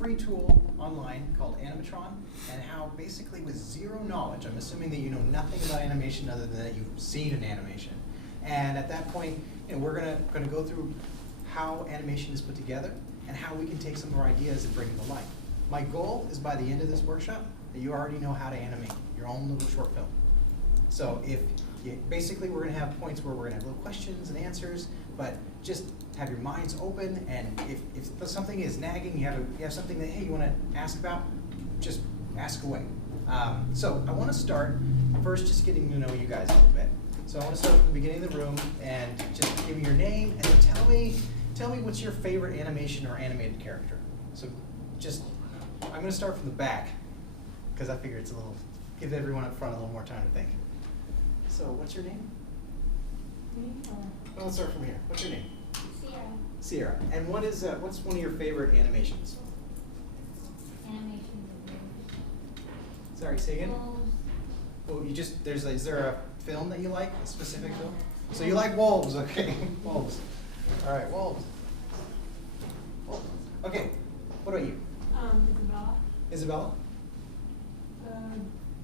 free tool online called Animatron, and how basically with zero knowledge, I'm assuming that you know nothing about animation other than that you've seen an animation. And at that point, we're gonna go through how animation is put together and how we can take some of our ideas and bring them to life. My goal is by the end of this workshop that you already know how to animate your own little short film. So basically we're gonna have points where we're gonna have little questions and answers, but just have your minds open, and if something is nagging, you have something that, hey, you wanna ask about, just ask away. So I wanna start first just getting to know you guys a little bit. So I wanna start from the beginning of the room and just give me your name and then tell me what's your favorite animation or animated character. So I'm gonna start from the back, because I figure it's give everyone up front a little more time to think. So what's your name? Well, let's start from here. What's your name? Sierra. Sierra. And what's one of your favorite animations? Animations. Sorry, say again? Wolves. Oh, is there a film that you like, a specific film? So you like wolves, okay. Wolves. All right, wolves. Okay, what about you? Isabella. Isabella?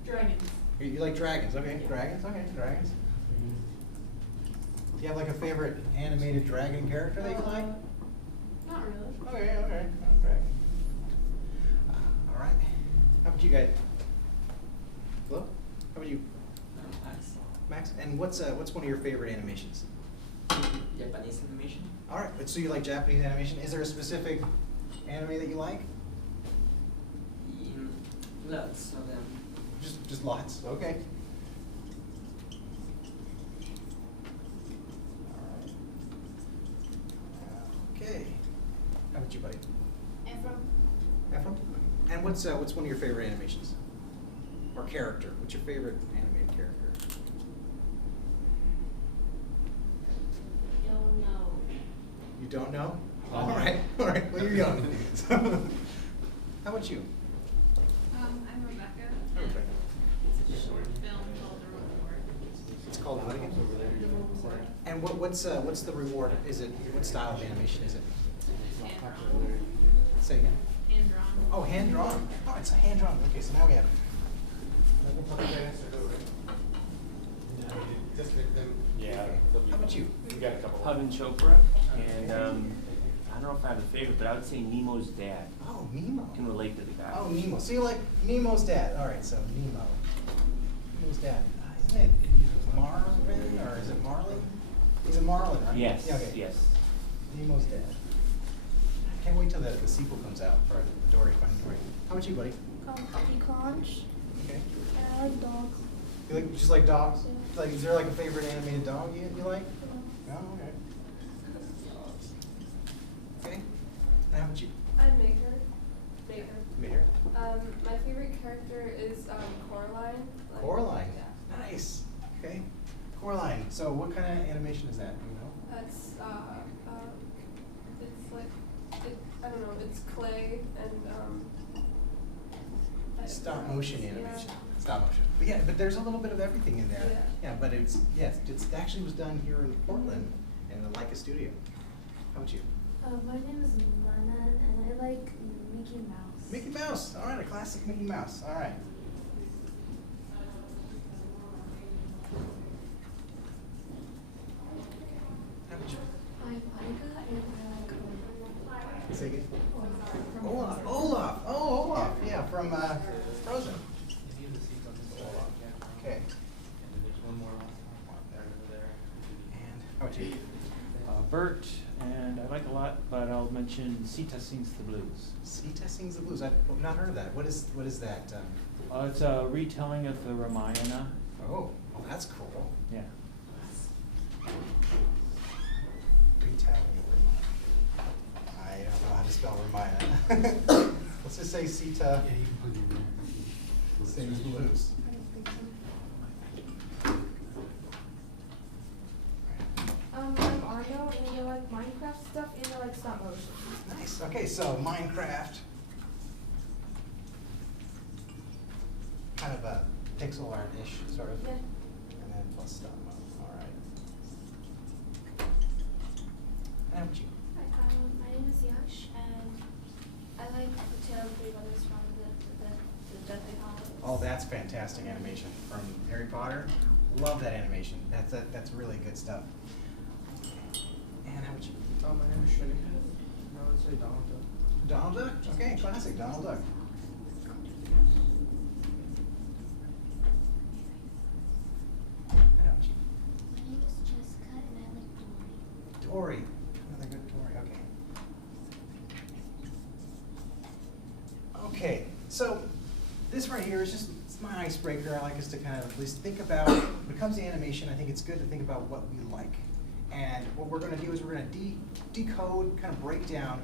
Dragons. You like dragons, okay. Dragons, okay, dragons. Do you have like a favorite animated dragon character that you like? Not really. Okay. Okay. All right. How about you guys? Hello? How about you? Max. Max? And what's one of your favorite animations? Japanese animation. All right. So you like Japanese animation? Is there a specific anime that you like? Lots of them. Just lots. Okay. Okay. How about you, buddy? Ephraim? And what's one of your favorite animations? Or character? What's your favorite animated character? Don't know. You don't know? All right. All right. Well, you're young. How about you? I'm Rebecca. Okay. It's a short film called The Reward. It's called what again? The Reward. And what's the reward? What style of animation is it? Hand drawn. Say again. Hand drawn. Oh, hand drawn. Oh, it's a hand drawn. Okay, so now we have. Yeah. How about you? We got a couple. Pavan Chopra, and I don't know if I have a favorite, but I would say Nemo's dad. Oh, Nemo. Can relate to the guy. Oh, Nemo. So you like Nemo's dad. All right, so Nemo. Nemo's dad. Isn't it Marvin or is it Marlin? He's a Marlin, right? Yes. Yeah, okay. Yes. Nemo's dad. I can't wait till the sequel comes out for Dory, Finding Dory. How about you, buddy? Puppy Conch. Okay. I like dogs. You just like dogs? Like, is there like a favorite animated dog you like? No, okay. Dogs. Okay. And how about you? I'm Maker. Mayor. My favorite character is Coraline. Coraline. Yeah. Nice. Okay. Coraline. So what kind of animation is that? Do you know? That's it's like I don't know. It's clay and Stop motion animation. Yeah. Stop motion. But yeah, but there's a little bit of everything in there. Yeah. Yeah, but it's actually was done here in Portland in the Leica studio. How about you? My name is Manan, and I like Mickey Mouse. Mickey Mouse. All right, a classic Mickey Mouse. All right. How about you? I'm Aika, and I like Say again. from Olaf. Olaf. Oh, Olaf. Yeah, from Frozen. Olaf. Okay. And how about you? Bert, and I like a lot, but I'll mention Sita Sings the Blues. Sita Sings the Blues. I've not heard of that. What is that? It's a retelling of the Ramayana. Oh, well, that's cool. Yeah. Retelling of Ramayana. I don't know how to spell Ramayana. Let's just say Sita Sings the Blues. I'm Arno, and I like Minecraft stuff, and I like stop motion. Nice. Okay, so Minecraft. Kind of a pixel art-ish, sort of. Yeah. And then plus stop motion. All right. And how about you? Hi, my name is Yash, and I like the Tale of Three Brothers from the Deathly Hallows. Oh, that's fantastic animation from Harry Potter. Love that animation. That's really good stuff. And how would you? My name is Shrek. I would say Donald Duck. Donald Duck? Okay, classic Donald Duck. And how would you? My name is Jessica and I like Dory. Dory. Another good Dory. Okay. Okay, so this right here is just it's my icebreaker. I like us to kind of at least think about, when it comes to animation, I think it's good to think about what we like. And what we're going to do is we're going to decode, kind of break down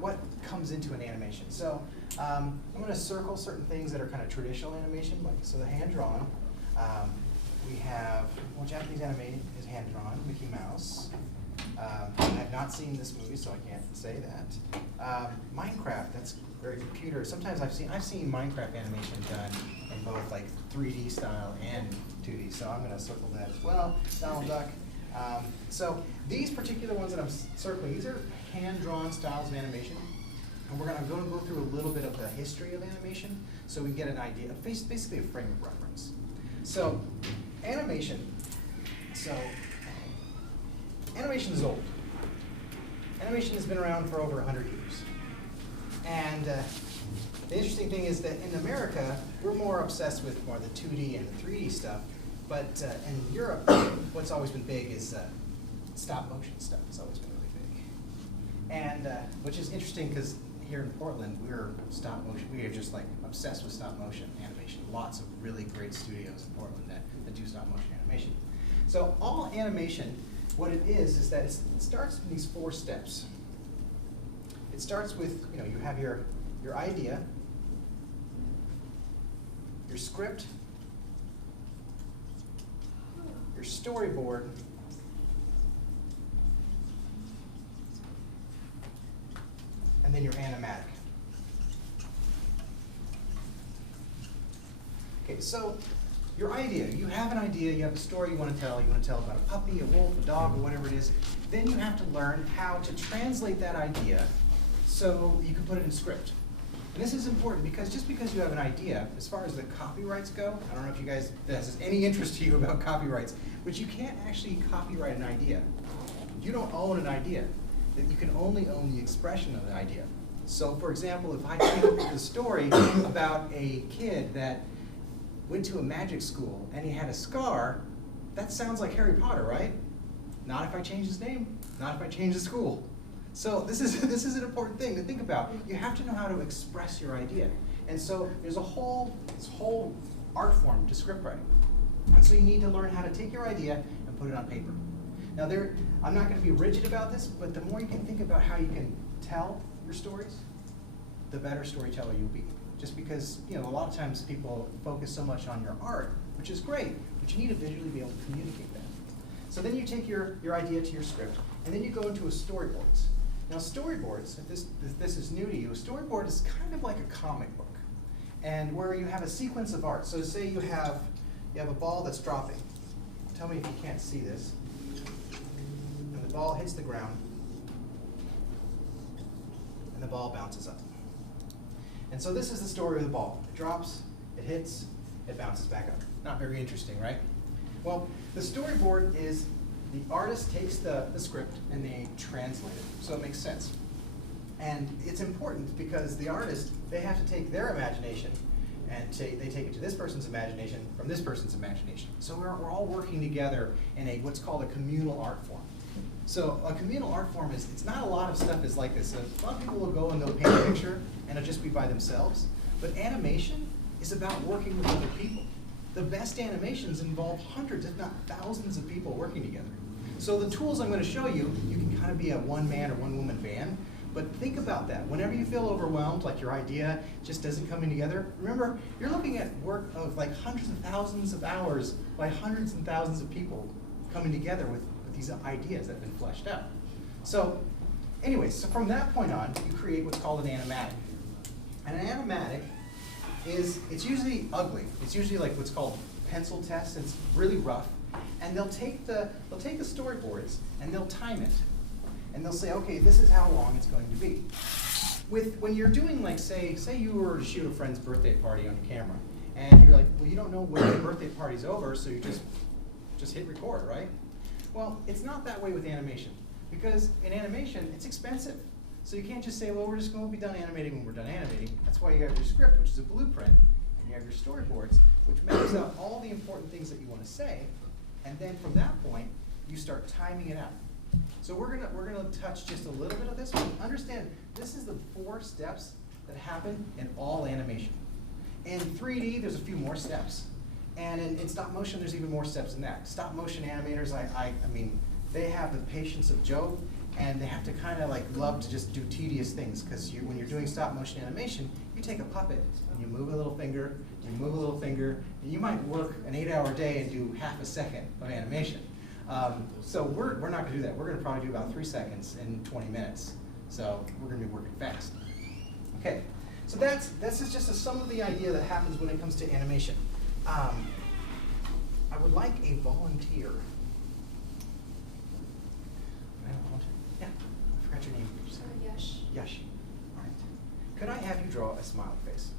what comes into an animation. So I'm going to circle certain things that are kind of traditional animation, like so the hand-drawn. We have, well, Japanese animation is hand-drawn, Mickey Mouse. I have not seen this movie, so I can't say that. Minecraft, that's very computer. Sometimes I've seen Minecraft animation done in both like 3D style and 2D, so I'm going to circle that as well. Donald Duck. So these particular ones that I'm circling, these are hand-drawn styles of animation. And we're going to go through a little bit of the history of animation so we get an idea, basically a frame of reference. So animation. So animation is old. Animation has been around for over 100 years. And the interesting thing is that in America, we're more obsessed with more the 2D and the 3D stuff. But in Europe, what's always been big is stop motion stuff. It's always been really big. And which is interesting because here in Portland, we're stop motion. We are just like obsessed with stop motion animation. Lots of really great studios in Portland that do stop motion animation. So all animation, what it is that it starts in these 4 steps. It starts with, you have your idea, your script, your storyboard, and then your animatic. Okay, so your idea, you have an idea, you have a story you want to tell about a puppy, a wolf, a dog, or whatever it is. Then you have to learn how to translate that idea so you can put it in script. And this is important because just because you have an idea, as far as the copyrights go, I don't know if you guys, this has any interest to you about copyrights, but you can't actually copyright an idea. You don't own an idea. That you can only own the expression of the idea. So for example, if I came up with a story about a kid that went to a magic school and he had a scar, that sounds like Harry Potter, right? Not if I change his name, not if I change the school. So this is an important thing to think about. You have to know how to express your idea. And so there's this whole art form to script writing. And so you need to learn how to take your idea and put it on paper. Now I'm not going to be rigid about this, but the more you can think about how you can tell your stories, the better storyteller you'll be. Just because, a lot of times people focus so much on your art, which is great, but you need to visually be able to communicate that. So then you take your idea to your script, and then you go into a storyboards. Now storyboards, if this is new to you, a storyboard is kind of like a comic book, and where you have a sequence of art. So say you have a ball that's dropping. Tell me if you can't see this. And the ball hits the ground, and the ball bounces up. And so this is the story of the ball. It drops, it hits, it bounces back up. Not very interesting, right? Well, the storyboard is the artist takes the script and they translate it, so it makes sense. And it's important because the artist, they have to take their imagination and they take it to this person's imagination from this person's imagination. So we're all working together in what's called a communal art form. So a communal art form it's not a lot of stuff is like this. So a lot of people will go and they'll paint a picture and it'll just be by themselves. But animation is about working with other people. The best animations involve hundreds, if not thousands of people working together. So the tools I'm going to show you, you can kind of be a one-man or one-woman band, but think about that. Whenever you feel overwhelmed, like your idea just doesn't come in together, remember, you're looking at work of like hundreds of thousands of hours by hundreds and thousands of people coming together with these ideas that have been fleshed out. So anyways, so from that point on, you create what's called an animatic. And an animatic it's usually ugly. It's usually like what's called pencil test. It's really rough. And they'll take the storyboards and they'll time it. And they'll say, okay, this is how long it's going to be. when you're doing like, say you were to shoot a friend's birthday party on camera, and you're like, well, you don't know when the birthday party's over, so you just hit record, right? Well, it's not that way with animation, because in animation, it's expensive. So you can't just say, well, we're just going to be done animating when we're done animating. That's why you have your script, which is a blueprint, and you have your storyboards, which maps out all the important things that you want to say, and then from that point, you start timing it out. So we're gonna touch just a little bit of this, but understand this is the 4 steps that happen in all animation. In 3D, there's a few more steps, and in stop motion, there's even more steps than that. Stop motion animators, I mean, they have the patience of Job, and they have to kind of like love to just do tedious things, because when you're doing stop motion animation, you take a puppet and you move a little finger, and you might work an 8-hour day and do half a second of animation. So we're not going to do that. We're going to probably do about 3 seconds in 20 minutes. So we're going to be working fast. Okay, so this is just some of the idea that happens when it comes to animation. I would like a volunteer. Yeah, I forgot your name. Yash. Yash. All right. Could I have you draw a smiley face?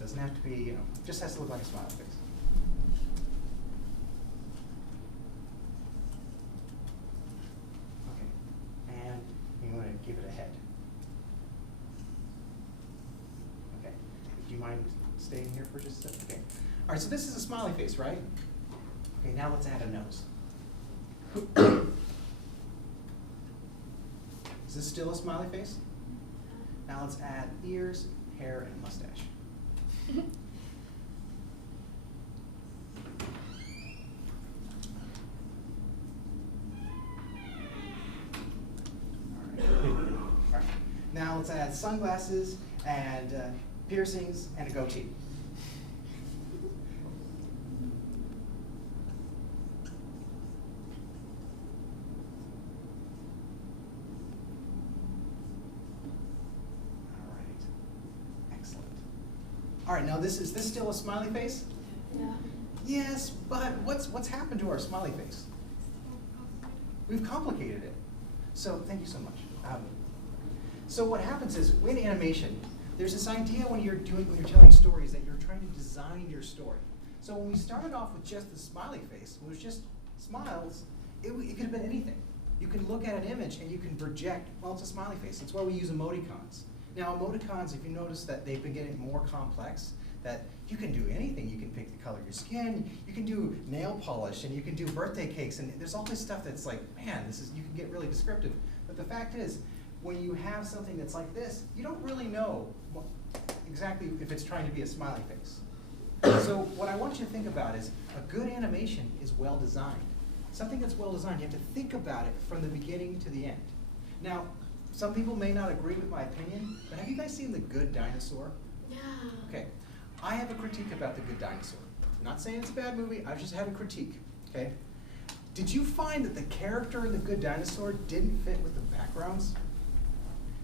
Doesn't have to be, just has to look like a smiley face. You want to give it a head. Okay. Do you mind staying here for just a second? Okay. All right, so this is a smiley face, right? Okay, now let's add a nose. Is this still a smiley face? Now let's add ears, hair, and mustache. Now let's add sunglasses and piercings and a goatee. All right, excellent. All right, now is this still a smiley face? Yeah. Yes, but what's happened to our smiley face? We've complicated it. So thank you so much. So what happens is, in animation, there's this idea when you're telling stories that you're trying to design your story. So when we started off with just the smiley face, it was just smiles, it could have been anything. You can look at an image and you can project, well, it's a smiley face. That's why we use emoticons. Now emoticons, if you notice that they've been getting more complex, that you can do anything. You can pick the color of your skin, you can do nail polish, and you can do birthday cakes, and there's all this stuff that's like, man, you can get really descriptive. But the fact is, when you have something that's like this, you don't really know exactly if it's trying to be a smiley face. So what I want you to think about is a good animation is well designed. Something that's well designed, you have to think about it from the beginning to the end. Now, some people may not agree with my opinion, but have you guys seen The Good Dinosaur? Yeah. Okay, I have a critique about The Good Dinosaur. I'm not saying it's a bad movie, I just had a critique, okay? Did you find that the character in The Good Dinosaur didn't fit with the backgrounds?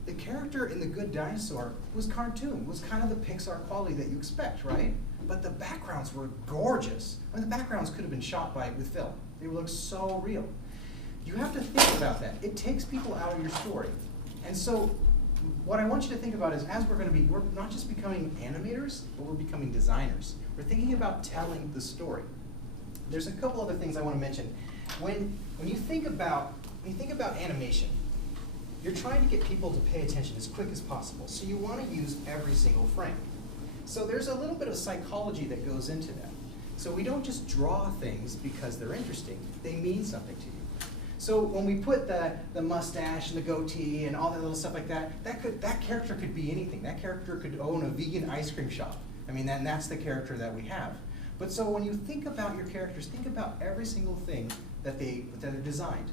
The character in The Good Dinosaur was cartoon, was kind of the Pixar quality that you expect, right? But the backgrounds were gorgeous. I mean, the backgrounds could have been shot with film. They look so real. You have to think about that. It takes people out of your story. And so what I want you to think about is, we're not just becoming animators, but we're becoming designers. We're thinking about telling the story. There's a couple other things I want to mention. When you think about animation, you're trying to get people to pay attention as quick as possible. So you want to use every single frame. So there's a little bit of psychology that goes into that. So we don't just draw things because they're interesting. They mean something to you. So when we put the mustache and the goatee and all that little stuff like that, that character could be anything. That character could own a vegan ice cream shop. I mean, that's the character that we have. But so when you think about your characters, think about every single thing that are designed.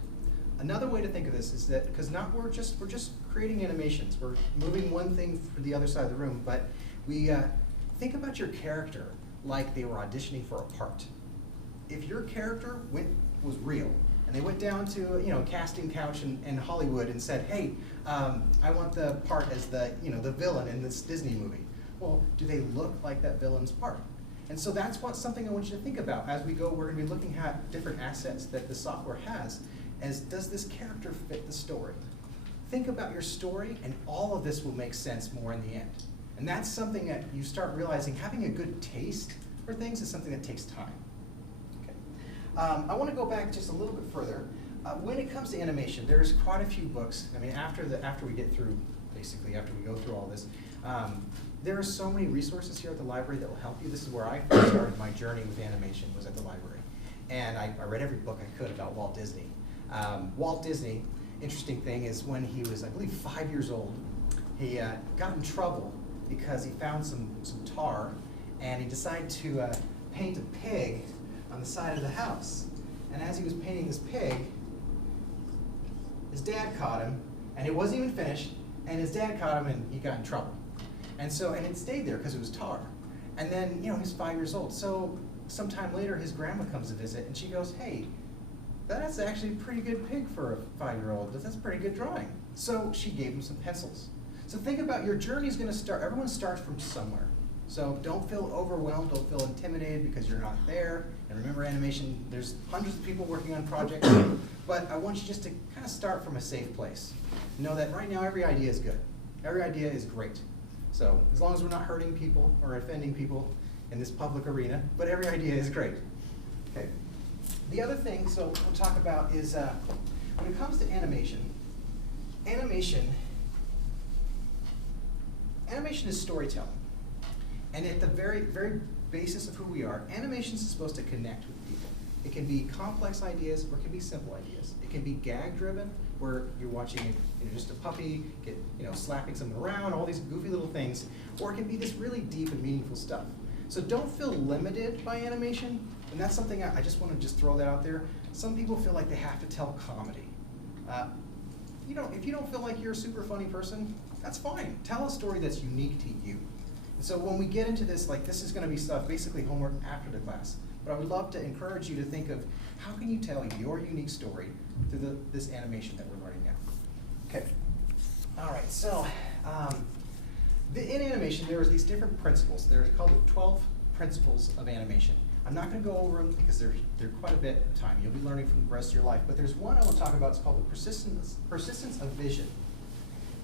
Another way to think of this is that, because we're just creating animations. We're moving one thing for the other side of the room, but we think about your character like they were auditioning for a part. If your character was real, and they went down to a casting couch in Hollywood and said, hey, I want the part as the villain in this Disney movie. Well, do they look like that villain's part? And so that's something I want you to think about. As we go, we're going to be looking at different assets that the software has. Does this character fit the story? think about your story, and all of this will make sense more in the end. And that's something that you start realizing having a good taste for things is something that takes time. Okay. I want to go back just a little bit further. When it comes to animation, there's quite a few books. I mean, after we get through, basically, after we go through all this, there are so many resources here at the library that will help you. This is where I first started my journey with animation, was at the library. And I read every book I could about Walt Disney. Walt Disney, interesting thing is when he was, I believe, 5 years old, he got in trouble because he found some tar, and he decided to paint a pig on the side of the house. And as he was painting this pig, his dad caught him, and it wasn't even finished, and his dad caught him and he got in trouble. And it stayed there because it was tar. And then, he was 5 years old. So sometime later, his grandma comes to visit, and she goes, hey, that's actually a pretty good pig for a 5-year-old. That's a pretty good drawing. So she gave him some pencils. So think about your journey's gonna start, everyone starts from somewhere. So don't feel overwhelmed, don't feel intimidated because you're not there. And remember, animation, there's hundreds of people working on projects, but I want you just to kind of start from a safe place. Know that right now every idea is good. Every idea is great. So as long as we're not hurting people or offending people in this public arena, but every idea is great. Okay. The other thing, so we'll talk about is when it comes to animation is storytelling. And at the very, very basis of who we are, animation is supposed to connect with people. It can be complex ideas or it can be simple ideas. It can be gag-driven, where you're watching just a puppy get, slapping someone around, all these goofy little things, or it can be this really deep and meaningful stuff. So don't feel limited by animation, and that's something I just want to throw that out there. Some people feel like they have to tell comedy. If you don't feel like you're a super funny person, that's fine. Tell a story that's unique to you. And so when we get into this, this is going to be stuff, basically homework after the class. But I would love to encourage you to think of how can you tell your unique story through this animation that we're learning now. Okay. All right. So in animation, there's these different principles. They're called the 12 principles of animation. I'm not going to go over them because they're quite a bit of time. You'll be learning from the rest of your life. But there's one I want to talk about. It's called the persistence of vision.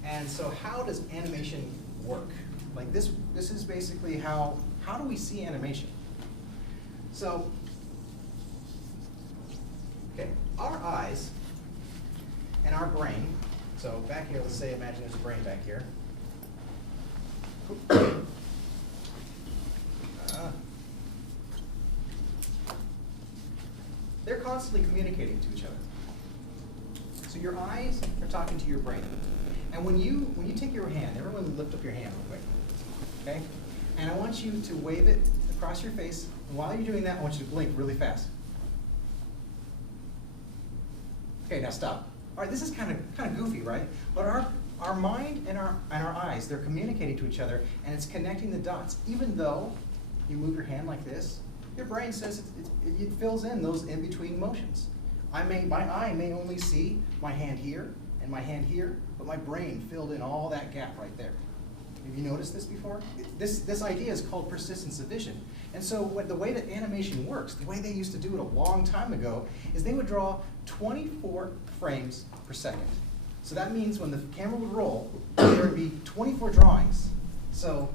And so how does animation work? This is basically how do we see animation? So, okay, our eyes and our brain, so back here, let's say, imagine there's a brain back here. They're constantly communicating to each other. So your eyes are talking to your brain. And when you take your hand, everyone lift up your hand real quick, okay? And I want you to wave it across your face. And while you're doing that, I want you to blink really fast. Okay, now stop. All right, this is kind of goofy, right? But our mind and our eyes, they're communicating to each other, and it's connecting the dots. Even though you move your hand like this, your brain says it fills in those in-between motions. My eye may only see my hand here and my hand here, but my brain filled in all that gap right there. Have you noticed this before? This idea is called persistence of vision. And so the way that animation works, the way they used to do it a long time ago, is they would draw 24 frames per second. So that means when the camera would roll, there would be 24 drawings. So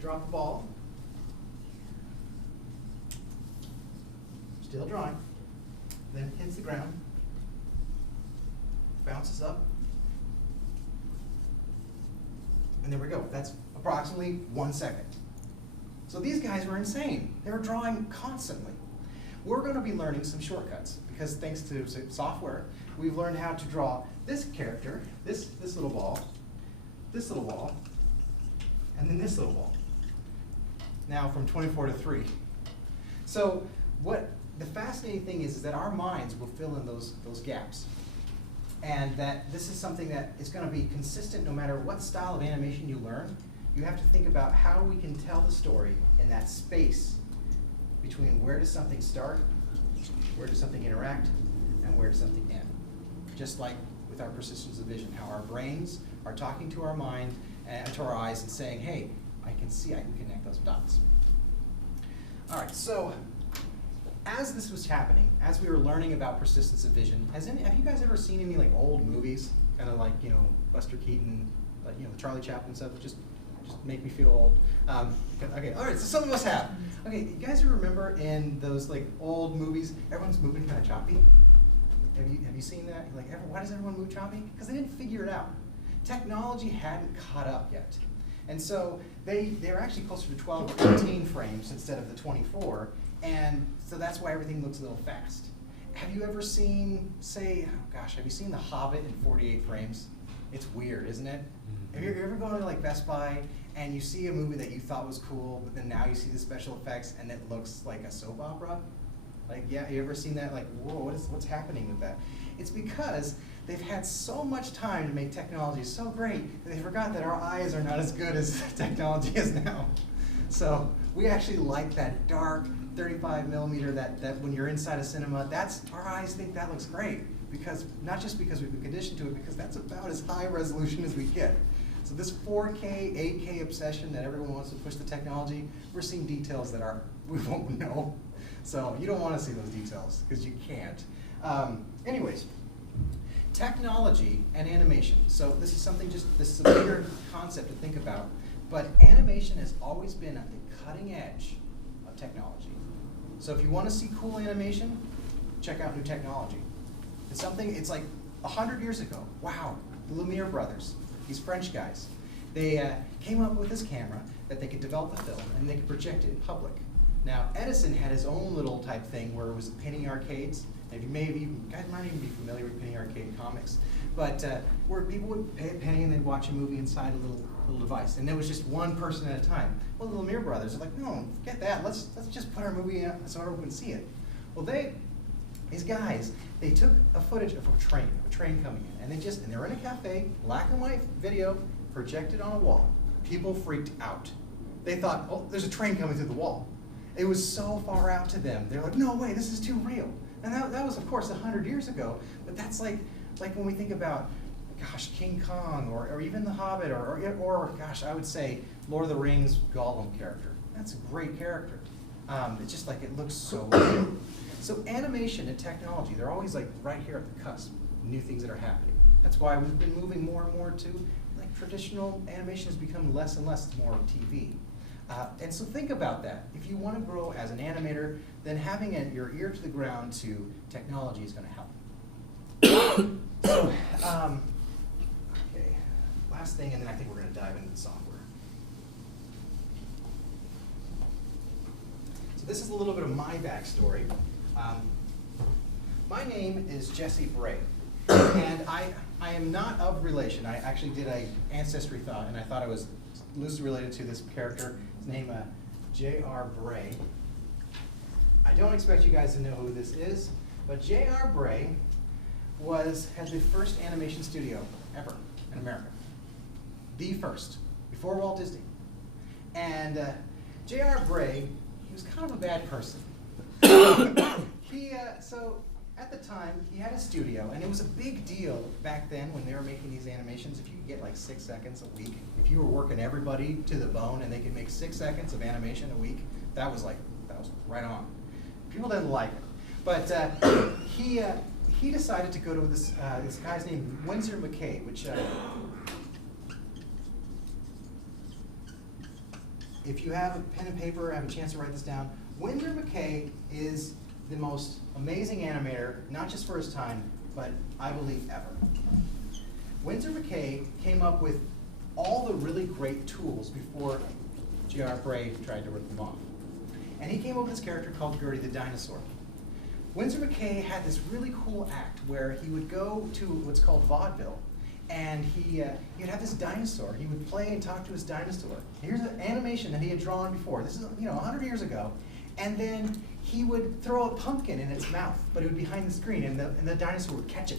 drop the ball, still drawing, then hits the ground, bounces up, and there we go. That's approximately 1 second. So these guys were insane. They were drawing constantly. We're going to be learning some shortcuts because thanks to software, we've learned how to draw this character, this little ball, and then this little ball. Now from 24 to 3. So what the fascinating thing is that our minds will fill in those gaps. And that this is something that is going to be consistent no matter what style of animation you learn. You have to think about how we can tell the story in that space between where does something start, where does something interact, and where does something end. Just like with our persistence of vision, how our brains are talking to our mind and to our eyes and saying, hey, I can connect those dots. All right, so as this was happening, as we were learning about persistence of vision, have you guys ever seen any old movies? kind of like, you know, Buster Keaton, like, you know, the Charlie Chaplin stuff, just make me feel old. Okay, all right, so some of us have. Okay, you guys remember in those like old movies, everyone's moving kind of choppy? Have you seen that? Like, why does everyone move choppy? Because they didn't figure it out. Technology hadn't caught up yet. And so they were actually closer to 12 or 18 frames instead of the 24, and so that's why everything looks a little fast. Have you ever seen, say, oh gosh, have you seen The Hobbit in 48 frames? It's weird, isn't it? Have you ever gone to like Best Buy and you see a movie that you thought was cool, but then now you see the special effects and it looks like a soap opera? Like, yeah, you ever seen that? Like, whoa, what's happening with that? It's because they've had so much time to make technology so great that they forgot that our eyes are not as good as technology is now. So we actually like that dark 35 millimeter that when you're inside a cinema, our eyes think that looks great. Because, not just because we've been conditioned to it, because that's about as high resolution as we get. So this 4K, 8K obsession that everyone wants to push the technology, we're seeing details that we won't know. So you don't want to see those details, because you can't. Anyways, technology and animation. So this is something this is a bigger concept to think about, but animation has always been at the cutting edge of technology. So if you want to see cool animation, check out new technology. It's like 100 years ago. Wow, the Lumiere brothers, these French guys, they came up with this camera that they could develop a film and they could project it in public. Now, Edison had his own little type thing where it was penny arcades. And you guys might even be familiar with penny arcade comics, but where people would pay a penny and they'd watch a movie inside a little device, and there was just one person at a time. Well, the Lumiere brothers are like, no, forget that. Let's just put our movie out so everyone can see it. Well, these guys, they took a footage of a train coming in, and they were in a cafe, black and white video, projected on a wall. People freaked out. They thought, oh, there's a train coming through the wall. It was so far out to them. They're like, no way, this is too real. And that was, of course, 100 years ago, but that's like when we think about, gosh, King Kong, or even The Hobbit, or gosh, I would say Lord of the Rings Gollum character. That's a great character. It's just like it looks so real. So animation and technology, they're always like right here at the cusp, new things that are happening. That's why we've been moving more and more to, like, traditional animation has become less and less more TV. And so think about that. If you want to grow as an animator, then having your ear to the ground to technology is going to help. So, okay, last thing, and then I think we're going to dive into the software. So this is a little bit of my backstory. My name is Jesse Bray, and I am not of relation. I actually did an ancestry thought, and I thought I was loosely related to this character. His name, J.R. Bray. I don't expect you guys to know who this is, but J.R. Bray had the first animation studio ever in America. The first, before Walt Disney. And J.R. Bray, he was kind of a bad person. So at the time, he had a studio, and it was a big deal back then when they were making these animations. If you could get like 6 seconds a week, if you were working everybody to the bone and they could make 6 seconds of animation a week, that was right on. People didn't like it, but he decided to go to this guy's named Winsor McCay, which if you have a pen and paper, have a chance to write this down. Winsor McCay is the most amazing animator, not just for his time, but I believe ever. Winsor McCay came up with all the really great tools before J.R. Bray tried to rip them off. And he came up with this character called Gertie the Dinosaur. Winsor McCay had this really cool act where he would go to what's called vaudeville, and he'd have this dinosaur. He would play and talk to his dinosaur. Here's an animation that he had drawn before. This is 100 years ago. And then he would throw a pumpkin in its mouth, but it would be behind the screen, and the dinosaur would catch it.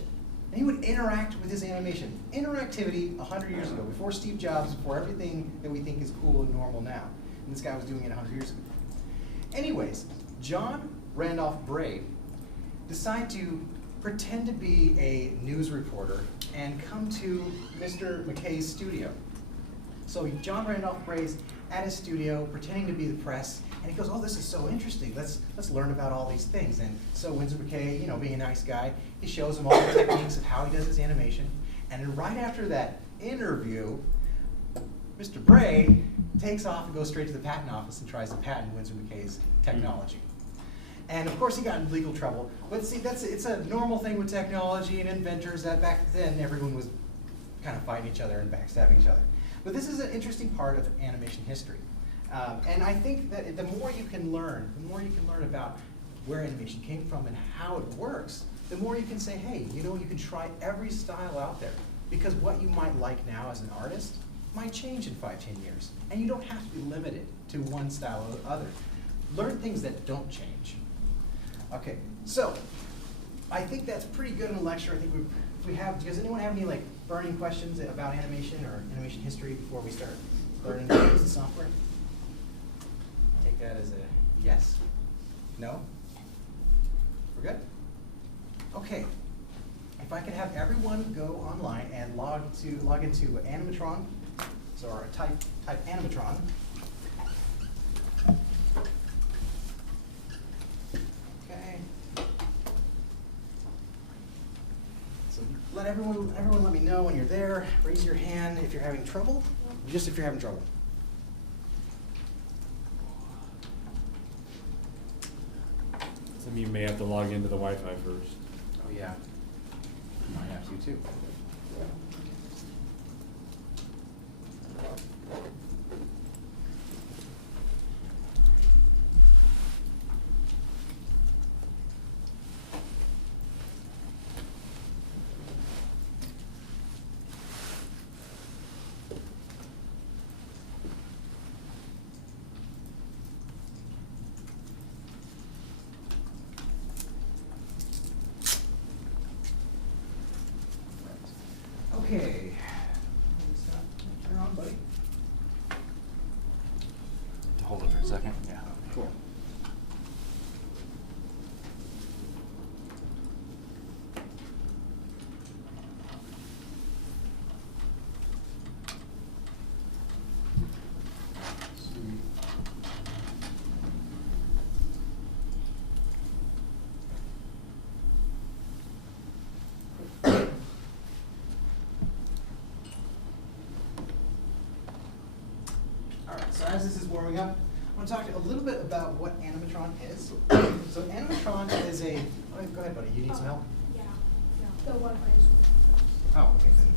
And he would interact with his animation. Interactivity 100 years ago, before Steve Jobs, before everything that we think is cool and normal now. And this guy was doing it 100 years ago. Anyways, John Randolph Bray decided to pretend to be a news reporter and come to Mr. McKay's studio. So John Randolph Bray's at his studio, pretending to be the press, and he goes, oh, this is so interesting. Let's learn about all these things. And so Winsor McCay, being a nice guy, he shows him all the techniques of how he does his animation. And then right after that interview, Mr. Bray takes off and goes straight to the patent office and tries to patent Winsor McKay's technology. And of course he got in legal trouble. But see, it's a normal thing with technology and inventors that back then everyone was kind of fighting each other and backstabbing each other. But this is an interesting part of animation history. And I think that the more you can learn about where animation came from and how it works, the more you can say, hey, you know, you can try every style out there. Because what you might like now as an artist might change in 5-10 years. And you don't have to be limited to one style or the other. Learn things that don't change. Okay, so I think that's pretty good in a lecture. I think we have, does anyone have any like burning questions about animation or animation history before we start learning to use the software? Take that as a yes? No? We're good? Okay. If I could have everyone go online and log into Animatron, so or type Animatron. Okay. So let everyone let me know when you're there. Raise your hand if you're having trouble. Just if you're having trouble. Some of you may have to log into the Wi-Fi first. Oh yeah. Might have to too. Okay. Turn on, buddy. To hold it for a second. Yeah. Cool. So as this is warming up, I want to talk to you a little bit about what Animatron is. So Animatron is a, oh, go ahead buddy, you need some help? Yeah, the Wi-Fi is. Oh, okay then.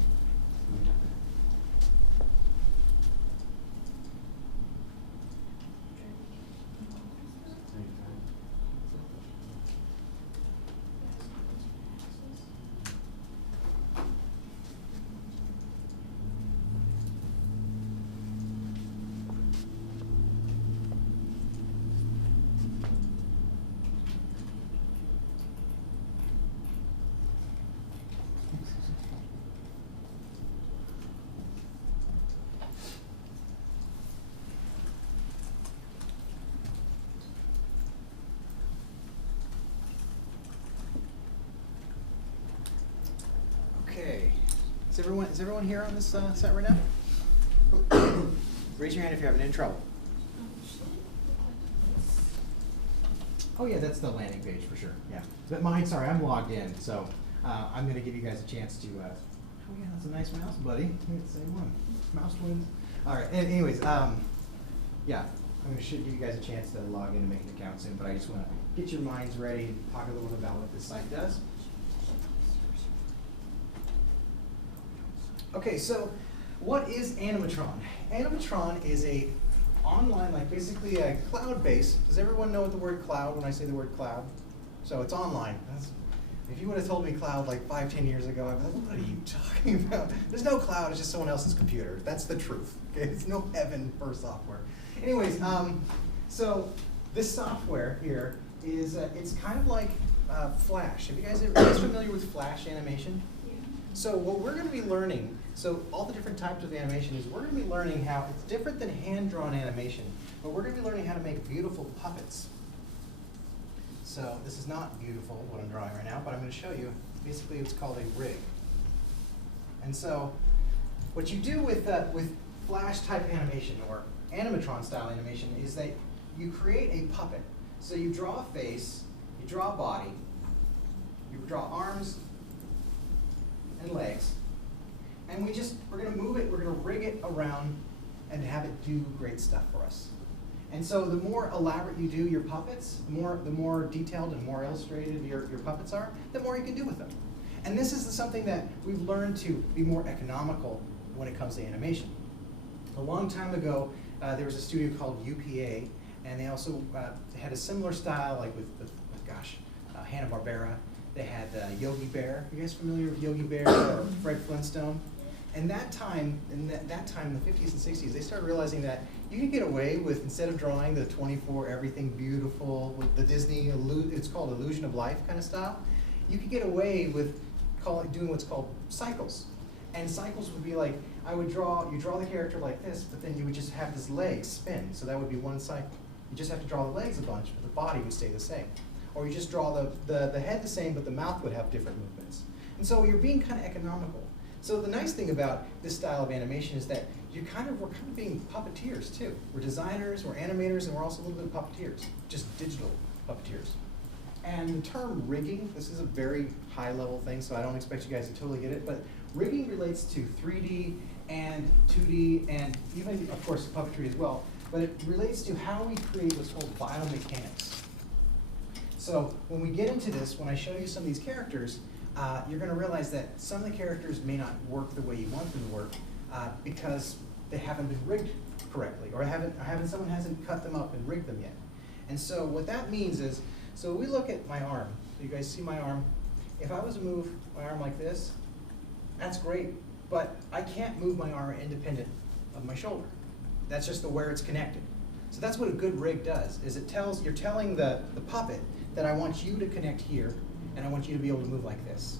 Okay, is everyone here on this set right now? Raise your hand if you're having any trouble. Oh yeah, that's the landing page for sure, yeah. But mine, sorry, I'm logged in, so I'm gonna give you guys a chance to, oh yeah, that's a nice mouse, buddy. It's the same one, mouse twins. All right, anyways, yeah, I'm gonna give you guys a chance to log in and make an account soon, but I just wanna get your minds ready, talk a little bit about what this site does. Okay, so what is Animatron? Animatron is a online, like basically a cloud-based. Does everyone know what the word cloud when I say the word cloud? So it's online. If you would have told me cloud like 5-10 years ago, I'd be like, what are you talking about? There's no cloud, it's just someone else's computer. That's the truth. Okay? It's no heaven for software. Anyways, so this software here is, it's kind of like Flash. Are you guys familiar with Flash animation? So what we're going to be learning, so all the different types of animation is we're going to be learning how, it's different than hand-drawn animation, but we're going to be learning how to make beautiful puppets. So this is not beautiful, what I'm drawing right now, but I'm going to show you. Basically, it's called a rig. And so what you do with Flash-type animation or Animatron-style animation is that you create a puppet. So you draw a face, you draw a body, you draw arms, and legs, And we're gonna move it, we're gonna rig it around and have it do great stuff for us. And so the more elaborate you do your puppets, the more detailed and more illustrated your puppets are, the more you can do with them. And this is something that we've learned to be more economical when it comes to animation. A long time ago, there was a studio called UPA, and they also had a similar style, like with Hanna-Barbera. They had Yogi Bear. You guys familiar with Yogi Bear or Fred Flintstone? And that time, in the 50s and 60s, they started realizing that you could get away with, instead of drawing the 24 everything beautiful with the Disney, it's called illusion of life kind of style, you could get away with doing what's called cycles. And cycles would be like, you draw the character like this, but then you would just have his legs spin. So that would be one cycle. You just have to draw the legs a bunch, but the body would stay the same. Or you just draw the head the same, but the mouth would have different movements. And so you're being kind of economical. So the nice thing about this style of animation is that we're kind of being puppeteers too. We're designers, we're animators, and we're also a little bit of puppeteers, just digital puppeteers. And the term rigging, this is a very high level thing, so I don't expect you guys to totally get it, but rigging relates to 3D and 2D and even, of course, puppetry as well, but it relates to how we create what's called biomechanics. So when we get into this, when I show you some of these characters, you're going to realize that some of the characters may not work the way you want them to work because they haven't been rigged correctly, or someone hasn't cut them up and rigged them yet. And so what that means is, so we look at my arm. You guys see my arm? If I was to move my arm like this, that's great, but I can't move my arm independent of my shoulder. That's just where it's connected. So that's what a good rig does, is you're telling the puppet that I want you to connect here, and I want you to be able to move like this.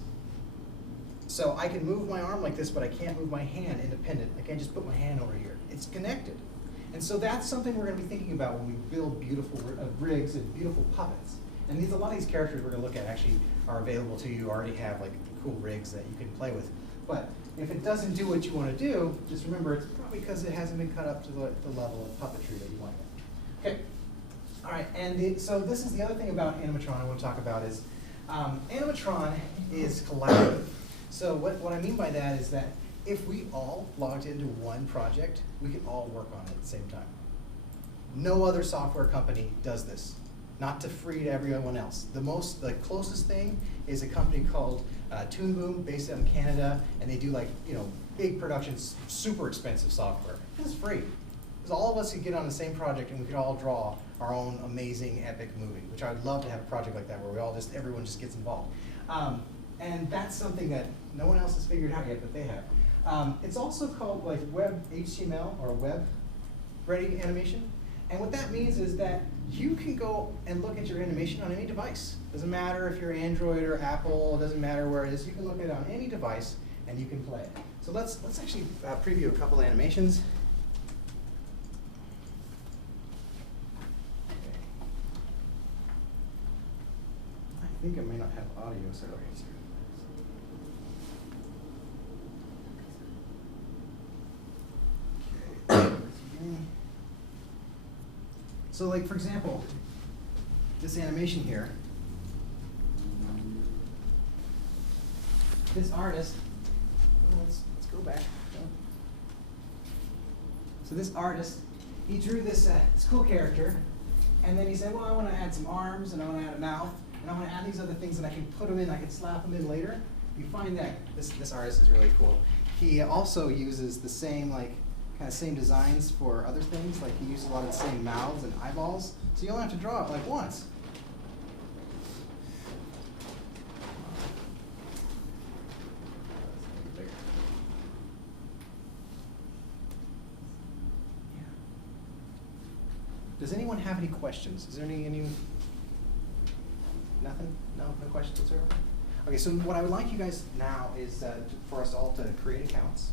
So I can move my arm like this, but I can't move my hand independent. I can't just put my hand over here. It's connected. And so that's something we're going to be thinking about when we build beautiful rigs and beautiful puppets. And a lot of these characters we're going to look at actually are available to you, already have like cool rigs that you can play with. But if it doesn't do what you want to do, just remember it's probably because it hasn't been cut up to the level of puppetry that you want it. Okay. All right, and so this is the other thing about animatron I want to talk about is animatron is collaborative. So what I mean by that is that if we all logged into one project, we could all work on it at the same time. No other software company does this, not to free to everyone else. The closest thing is a company called Toon Boom, based out in Canada, and they do big productions, super expensive software. This is free. Because all of us could get on the same project and we could all draw our own amazing epic movie, which I would love to have a project like that where everyone just gets involved. And that's something that no one else has figured out yet, but they have. It's also called web HTML or web ready animation. And what that means is that you can go and look at your animation on any device. Doesn't matter if you're Android or Apple, doesn't matter where it is, you can look at it on any device and you can play it. So let's actually preview a couple of animations. I think I may not have audio, so okay. So for example, this animation here, this artist, let's go back. So this artist, he drew this cool character, and then he said, well, I want to add some arms, and I want to add a mouth, and I want to add these other things, and I can put them in, I can slap them in later. You find that this artist is really cool. He also uses the same same designs for other things. Like he uses a lot of the same mouths and eyeballs, so you only have to draw it once. Does anyone have any questions? Is there any nothing? No questions whatsoever? Okay, so what I would like you guys now is for us all to create accounts.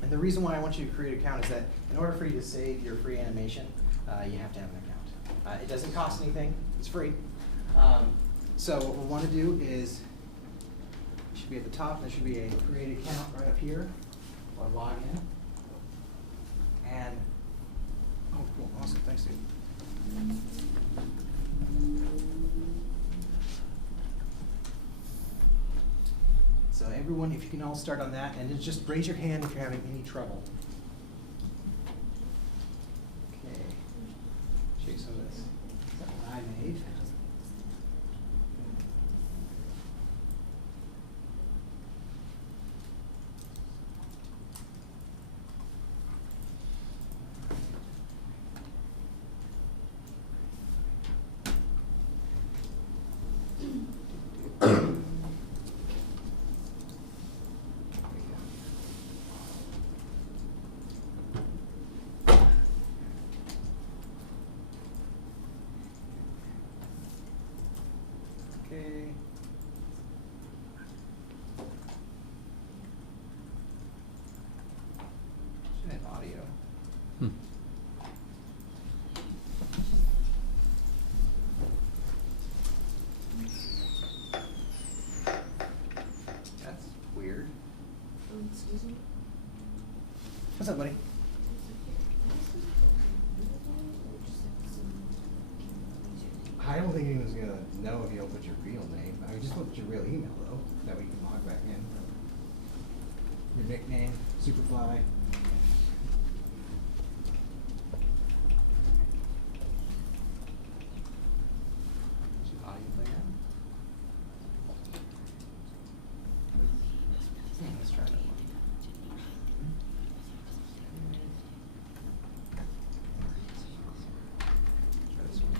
And the reason why I want you to create an account is that in order for you to save your free animation, you have to have an account. It doesn't cost anything, it's free. So what we want to do is, it should be at the top, there should be a create account right up here, or log in. And, oh cool, awesome, thanks dude. So everyone, if you can all start on that, and then just raise your hand if you're having any trouble. Okay. Show you some of this. That one I made. Okay. Should have audio. Hmm. That's weird. Excuse me? What's up, buddy? I don't think anyone's gonna know if you don't put your real name. I mean, just put your real email though. That way you can log back in. Your nickname, Superfly. Should audio play out? Let's try that one. Try this one.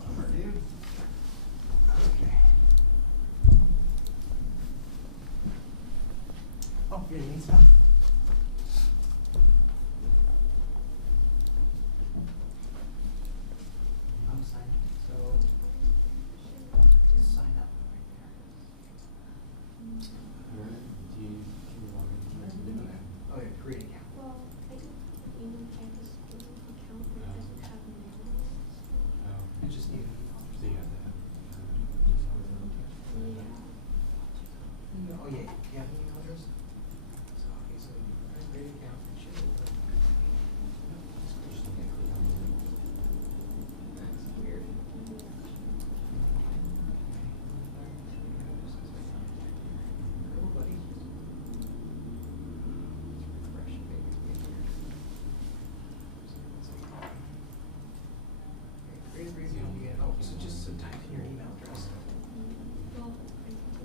Bummer, dude. Okay. Oh, yeah, you need stuff? I'm signing, so I'll sign up right there. Oh, yeah, create account. Well, I do have an email campus account, but it doesn't have a mail. I just need an email. Yeah. Oh, yeah, you have an email address? So, okay, so you create an account, it should open. That's weird. Cool, buddy. Refresh, maybe it's in here. Okay, create a email again. Oh, so just type in your email address. Well, I can do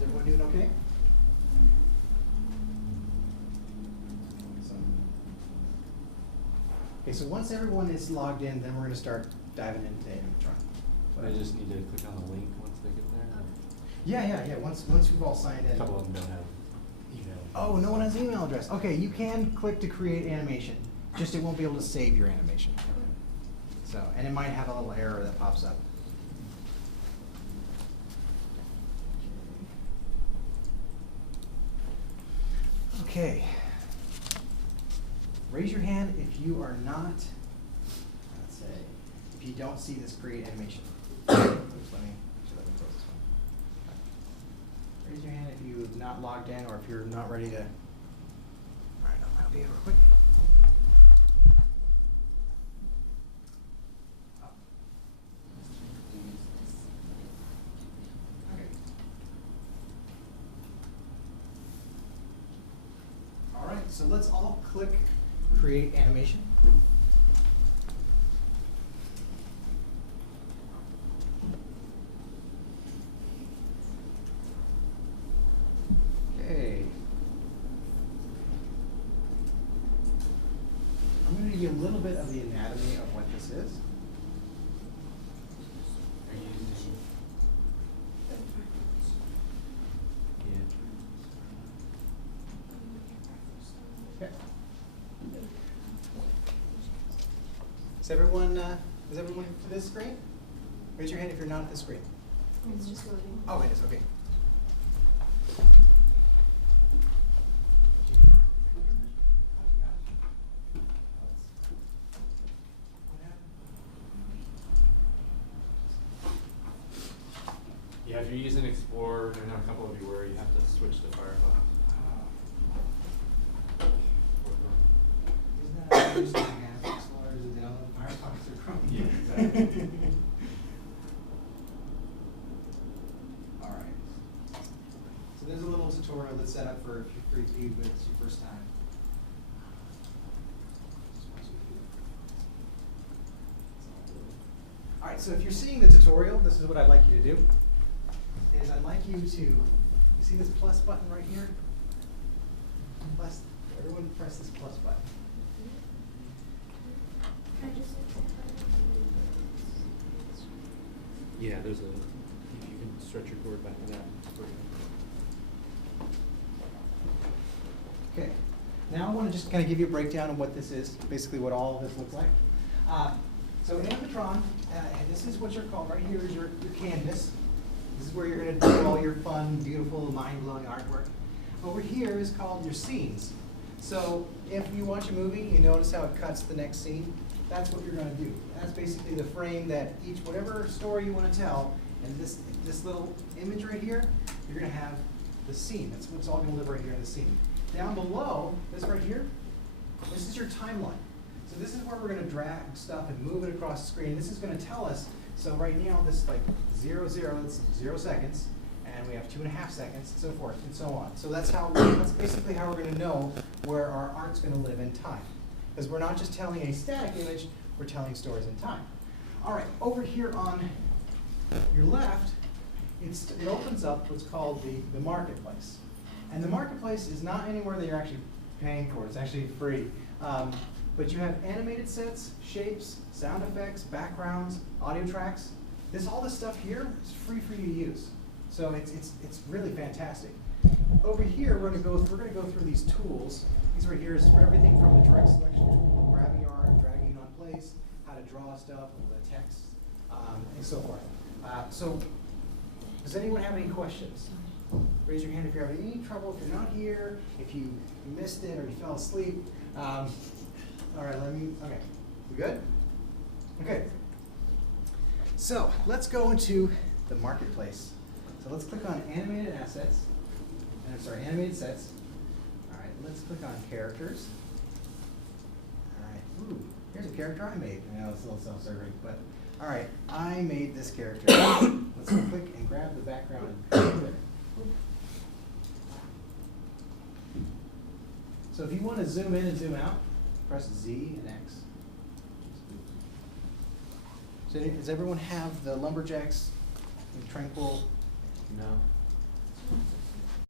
Is everyone doing okay? Okay, so once everyone is logged in, then we're gonna start diving into animatron. But I just need to click on the link once they get there. Yeah. Once we've all signed A in. couple of them don't have email. Oh, no one has an email address. Okay, you can click to create animation, just it won't be able to save your animation. So, and it might have a little error that pops up. Okay. Raise your hand if you are not, let's say, if you don't see this create animation. Oops, let me close this one. Raise your hand if you've not logged in or if you're not ready to. All right, I'll be real quick. Okay. All right, so let's all click create animation. Okay. I'm going to give you a little bit of the anatomy of what this is. Are you using? Okay. Is everyone to this screen? Raise your hand if you're not at this screen. It's just loading. Oh, it is, okay. Firefox. Isn't that how you used to have Explorers and download Firefox or Chrome? Yeah, exactly. All right. So there's a little tutorial that's set up for if you're free to use, but it's your first time. All right, so if you're seeing the tutorial, this is what I'd like you to do. Is I'd like you to, you see this plus button right here? Everyone press this plus button. Can I just Yeah, there's a, if you can stretch your cord back to that. Okay, now I want to just kind of give you a breakdown of what this is, basically what all of this looks like. So in animatron, this is what you're called, right here is your canvas. This is where you're going to do all your fun, beautiful, mind-blowing artwork. Over here is called your scenes. So if you watch a movie, you notice how it cuts the next scene. That's what you're going to do. That's basically the frame that whatever story you want to tell, and this little image right here, you're going to have the scene. That's what's all going to live right here in the scene. Down below, this right here, this is your timeline. So this is where we're going to drag stuff and move it across the screen. This is going to tell us, so right now this like 0, 0, it's 0 seconds, and we have 2.5 seconds, and so forth, and so on. So that's basically how we're going to know where our art's going to live in time. Because we're not just telling a static image, we're telling stories in time. All right, over here on your left, it opens up what's called the marketplace. And the marketplace is not anywhere that you're actually paying for. It's actually free. But you have animated sets, shapes, sound effects, backgrounds, audio tracks. All this stuff here is free for you to use. So it's really fantastic. Over here, we're going to go through these tools. These right here is for everything from the direct selection tool, grabbing your art, dragging it on place, how to draw stuff, the text, and so forth. So does anyone have any questions? Raise your hand if you're having any trouble, if you're not here, if you missed it or you fell asleep. All right, okay, we good? Okay. So let's go into the marketplace. So let's click on animated assets, animated sets. All right, let's click on characters. All right, ooh, here's a character I made. I know it's a little self-serving, but all right, I made this character. Let's click and grab the background and put it. So if you want to zoom in and zoom out, press Z and X. So does everyone have the lumberjacks in Tranquil? No.